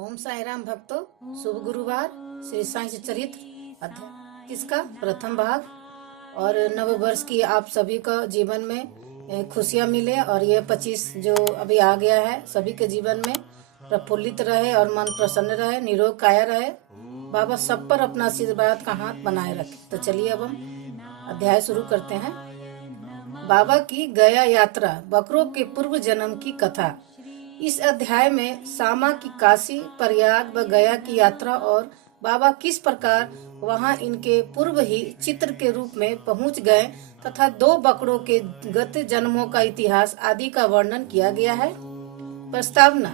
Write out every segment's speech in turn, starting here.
ओम साई राम भक्तों, शुभ गुरुवार। श्री साई चरित्र अध्याय किसका प्रथम भाग। और नव वर्ष की आप सभी का जीवन में खुशियां मिले और ये 25 जो अभी आ गया है सभी के जीवन में प्रफुल्लित रहे और मन प्रसन्न रहे, निरोग काया रहे। बाबा सब पर अपना आशीर्वाद का हाथ बनाए रखे। तो चलिए अब हम अध्याय शुरू करते हैं। बाबा की गया यात्रा, बकरों के पूर्व जन्म की कथा। इस अध्याय में सामा की काशी, प्रयाग व गया की यात्रा और बाबा किस प्रकार वहां इनके पूर्व ही चित्र के रूप में पहुंच गए तथा 2 बकरों के गत जन्मों का इतिहास आदि का वर्णन किया गया है। प्रस्तावना।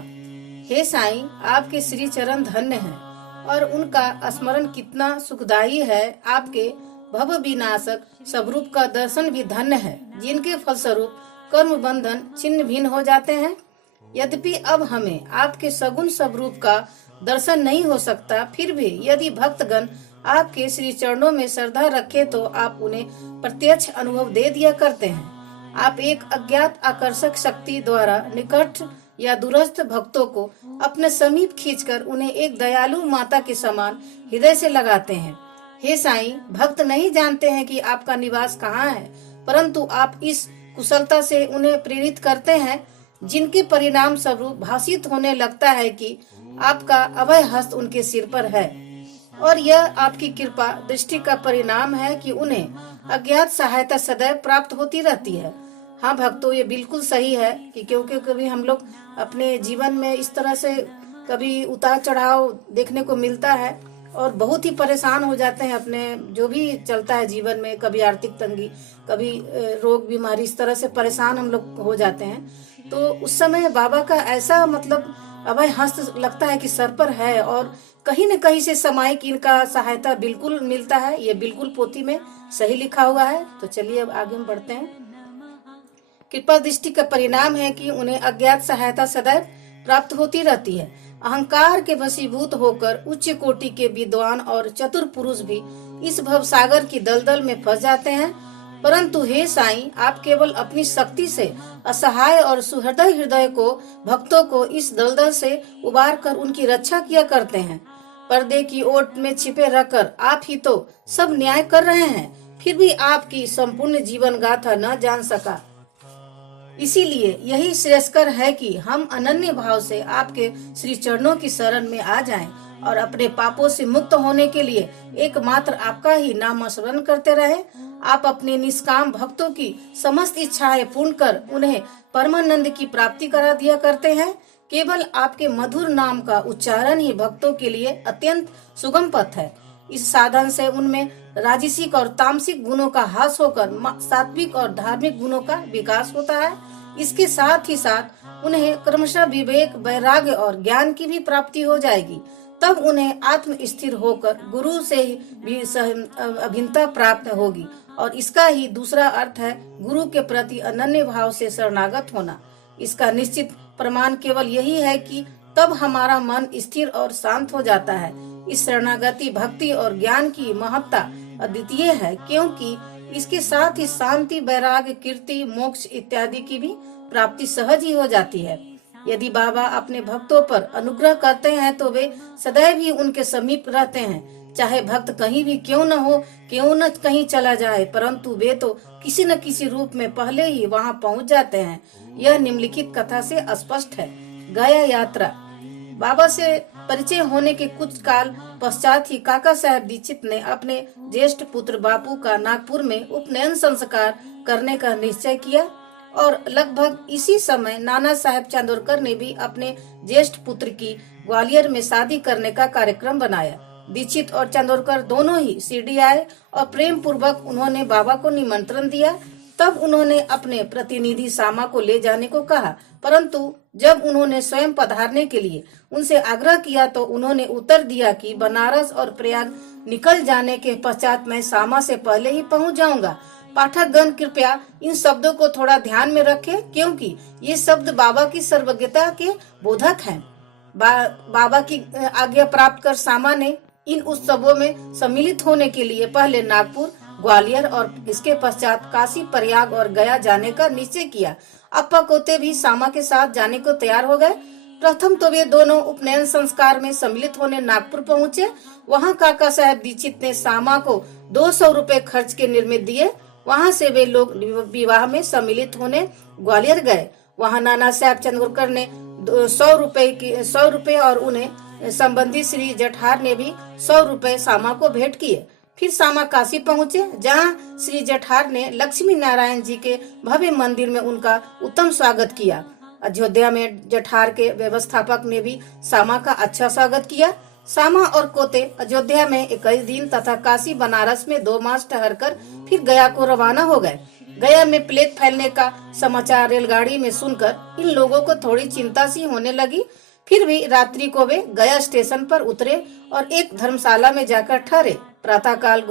हे साईं, आपके श्री चरण धन्य हैं और उनका स्मरण कितना सुखदायी है। आपके भव विनाशक स्वरूप का दर्शन भी धन्य है, जिनके फलस्वरूप कर्म बंधन छिन्न भिन्न हो जाते हैं। यद्यपि अब हमें आपके सगुण स्वरूप का दर्शन नहीं हो सकता, फिर भी यदि भक्तगण आपके श्री चरणों में श्रद्धा रखे तो आप उन्हें प्रत्यक्ष अनुभव दे दिया करते हैं। आप एक अज्ञात आकर्षक शक्ति द्वारा निकट या दूरस्थ भक्तों को अपने समीप खींचकर उन्हें एक दयालु माता के समान हृदय से लगाते हैं। हे साईं, भक्त नहीं जानते हैं कि आपका निवास कहाँ है, परंतु आप इस कुशलता से उन्हें प्रेरित करते हैं, जिनके परिणाम स्वरूप भाषित होने लगता है कि आपका अभय हस्त उनके सिर पर है। और यह आपकी कृपा दृष्टि का परिणाम है कि उन्हें अज्ञात सहायता सदैव प्राप्त होती रहती है। हाँ भक्तों, ये बिल्कुल सही है कि क्योंकि कभी हम लोग अपने जीवन में इस तरह से कभी उतार चढ़ाव देखने को मिलता है और बहुत ही परेशान हो जाते हैं अपने जो भी चलता है जीवन में। कभी आर्थिक तंगी, कभी रोग बीमारी, इस तरह से परेशान हम लोग हो जाते हैं। तो उस समय बाबा का ऐसा अभय हस्त लगता है कि सर पर है और कहीं न कहीं से सामायिक इनका सहायता बिल्कुल मिलता है। ये बिल्कुल पोथी में सही लिखा हुआ है। तो चलिए अब आगे हम बढ़ते हैं। कृपा दृष्टि का परिणाम है कि उन्हें अज्ञात सहायता सदैव प्राप्त होती रहती है। अहंकार के वशीभूत होकर उच्च कोटि के विद्वान और चतुर पुरुष भी इस भव सागर की दलदल में फंस जाते हैं। परंतु हे साईं, आप केवल अपनी शक्ति से असहाय और सुहृदय हृदय को भक्तों को इस दलदल से उबार कर उनकी रक्षा किया करते हैं। पर्दे की ओट में छिपे रहकर आप ही तो सब न्याय कर रहे हैं, फिर भी आपकी संपूर्ण जीवन गाथा न जान सका। इसीलिए यही श्रेयस्कर है कि हम अनन्य भाव से आपके श्री चरणों की शरण में आ जाएं और अपने पापों से मुक्त होने के लिए एकमात्र आपका ही नाम स्मरण करते रहें। आप अपने निष्काम भक्तों की समस्त इच्छाएं पूर्ण कर उन्हें परमानंद की प्राप्ति करा दिया करते हैं। केवल आपके मधुर नाम का उच्चारण ही भक्तों के लिए अत्यंत सुगम पथ है। इस साधन से उनमें राजसिक और तामसिक गुणों का ह्रास होकर सात्विक और धार्मिक गुणों का विकास होता है। इसके साथ ही साथ उन्हें क्रमशः विवेक, वैराग्य और ज्ञान की भी प्राप्ति हो जाएगी। तब उन्हें आत्म स्थिर होकर गुरु से भी अभिन्नता प्राप्त होगी और इसका ही दूसरा अर्थ है गुरु के प्रति अनन्य भाव से शरणागत होना। इसका निश्चित प्रमाण केवल यही है कि तब हमारा मन स्थिर और शांत हो जाता है। इस शरणागति भक्ति और ज्ञान की महत्ता अद्वितीय है, क्योंकि इसके साथ ही शांति, वैराग्य, कीर्ति, मोक्ष इत्यादि की भी प्राप्ति सहज ही हो जाती है। यदि बाबा अपने भक्तों पर अनुग्रह करते हैं तो वे सदैव ही उनके समीप रहते हैं। चाहे भक्त कहीं भी क्यों न हो, क्यों न कहीं चला जाए, परंतु वे तो किसी न किसी रूप में पहले ही वहां पहुंच जाते हैं। यह निम्नलिखित कथा से स्पष्ट है। गया यात्रा। बाबा से परिचय होने के कुछ काल पश्चात ही काका साहब दीक्षित ने अपने ज्येष्ठ पुत्र बापू का नागपुर में उपनयन संस्कार करने का निश्चय किया और लगभग इसी समय नाना साहेब चांदोरकर ने भी अपने ज्येष्ठ पुत्र की ग्वालियर में शादी करने का कार्यक्रम बनाया। दीक्षित और चांदोरकर दोनों ही शिरडी आए और प्रेम पूर्वक उन्होंने बाबा को निमंत्रण दिया। तब उन्होंने अपने प्रतिनिधि सामा को ले जाने को कहा, परंतु जब उन्होंने स्वयं पधारने के लिए उनसे आग्रह किया तो उन्होंने उत्तर दिया कि बनारस और प्रयाग निकल जाने के पश्चात मैं सामा से पहले ही पहुंच जाऊंगा। पाठकगण कृपया इन शब्दों को थोड़ा ध्यान में रखें, क्योंकि ये शब्द बाबा की सर्वज्ञता के बोधक हैं। बाबा की आज्ञा प्राप्त कर सामा ने इन उत्सवों में सम्मिलित होने के लिए पहले नागपुर, ग्वालियर और इसके पश्चात काशी, प्रयाग और गया जाने का निश्चय किया। अप्पा कोते भी सामा के साथ जाने को तैयार हो गए। प्रथम तो वे दोनों उपनयन संस्कार में सम्मिलित होने नागपुर पहुँचे। वहाँ काका साहब दीक्षित ने सामा को 200 रुपए खर्च के निर्मित दिए। वहाँ से वे लोग विवाह में सम्मिलित होने ग्वालियर गए। वहाँ नाना साहब चंद्रकर ने 100 रुपए और उन्हें संबंधी श्री जठार ने भी 100 रुपए सामा को भेंट किए। फिर सामा काशी पहुँचे, जहाँ श्री जठार ने लक्ष्मी नारायण जी के भव्य मंदिर में उनका उत्तम स्वागत किया। अयोध्या में जठार के व्यवस्थापक ने भी सामा का अच्छा स्वागत किया। सामा और कोते अयोध्या में 21 दिन तथा काशी बनारस में 2 मास ठहरकर फिर गया को रवाना हो गए। गया में प्लेग फैलने का समाचार रेलगाड़ी में सुनकर इन लोगों को थोड़ी चिंता सी होने लगी। फिर भी रात्रि को वे गया स्टेशन पर उतरे और एक धर्मशाला में जाकर ठहरे। प्रातःकाल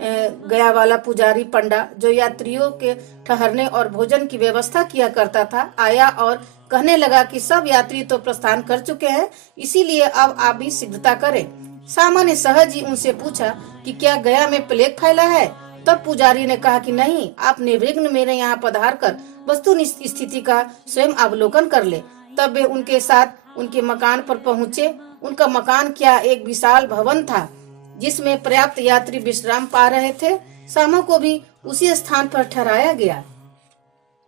गया वाला पुजारी पंडा, जो यात्रियों के ठहरने और भोजन की व्यवस्था किया करता था, आया और कहने लगा कि सब यात्री तो प्रस्थान कर चुके हैं, इसीलिए अब आप भी शीघ्रता करें। सामा ने सहज ही उनसे पूछा कि क्या गया में प्लेग फैला है? तब पुजारी ने कहा कि नहीं, आप निर्विघ्न मेरे यहाँ पधार कर वस्तुनिष्ठ स्थिति का स्वयं अवलोकन कर ले। तब वे उनके साथ उनके मकान पर पहुँचे। उनका मकान क्या एक विशाल भवन था, जिसमें पर्याप्त यात्री विश्राम पा रहे थे। सामा को भी उसी स्थान पर ठहराया गया,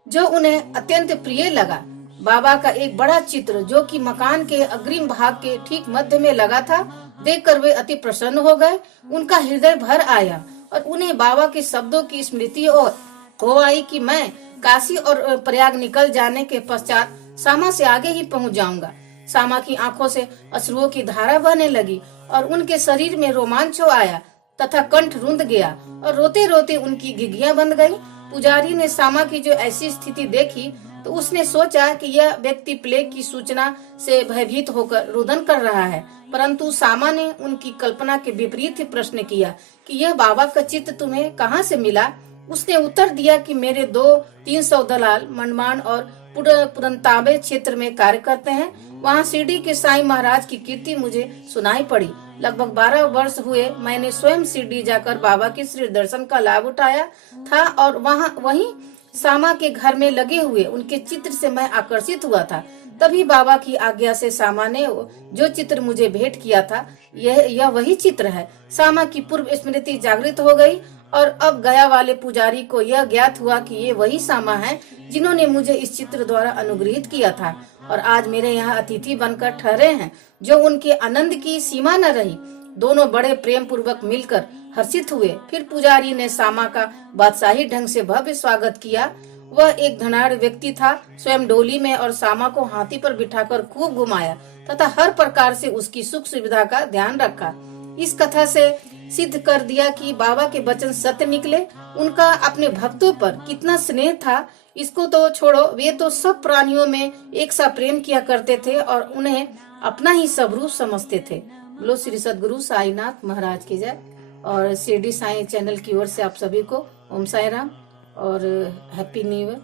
जो उन्हें अत्यंत प्रिय लगा। बाबा का एक बड़ा चित्र, जो कि मकान के अग्रिम भाग के ठीक मध्य में लगा था, देखकर वे अति प्रसन्न हो गए। उनका हृदय भर आया और उन्हें बाबा के शब्दों की स्मृति हो आई कि मैं काशी और प्रयाग निकल जाने के पश्चात सामा से आगे ही पहुंच जाऊंगा। सामा की आंखों से अश्रुओं की धारा बहने लगी और उनके शरीर में रोमांच आया तथा कंठ रुंध गया और रोते रोते उनकी घिघियां बंध गई। पुजारी ने सामा की जो ऐसी स्थिति देखी तो उसने सोचा कि यह व्यक्ति प्लेग की सूचना से भयभीत होकर रुदन कर रहा है, परंतु सामा ने उनकी कल्पना के विपरीत प्रश्न किया कि यह बाबा का चित्र तुम्हें कहाँ से मिला? उसने उत्तर दिया कि मेरे 200-300 दलाल मनमान और पुरंताबे क्षेत्र में कार्य करते हैं। वहाँ शिरडी के साईं महाराज की कीर्ति मुझे सुनाई पड़ी। लगभग 12 वर्ष हुए मैंने स्वयं शिरडी जाकर बाबा के श्री दर्शन का लाभ उठाया था और वहीं सामा के घर में लगे हुए उनके चित्र से मैं आकर्षित हुआ था। तभी बाबा की आज्ञा से सामा ने जो चित्र मुझे भेंट किया था, यह वही चित्र है। सामा की पूर्व स्मृति जागृत हो गई और अब गया वाले पुजारी को यह ज्ञात हुआ कि ये वही सामा है जिन्होंने मुझे इस चित्र द्वारा अनुग्रहित किया था और आज मेरे यहाँ अतिथि बनकर ठहरे हैं, जो उनके आनंद की सीमा न रही। दोनों बड़े प्रेम पूर्वक मिलकर हर्षित हुए। फिर पुजारी ने सामा का बादशाही ढंग से भव्य स्वागत किया। वह एक धनाढ़ व्यक्ति था। स्वयं डोली में और सामा को हाथी पर बिठाकर खूब घुमाया तथा हर प्रकार से उसकी सुख सुविधा का ध्यान रखा। इस कथा से सिद्ध कर दिया कि बाबा के वचन सत्य निकले। उनका अपने भक्तों पर कितना स्नेह था, इसको तो छोड़ो, वे तो सब प्राणियों में एक सा प्रेम किया करते थे और उन्हें अपना ही सब रूप समझते थे। बोलो श्री सद्गुरु साईनाथ महाराज की जय। और शिरडी साईं चैनल की ओर से आप सभी को ओम साई राम और हैप्पी न्यू ईयर।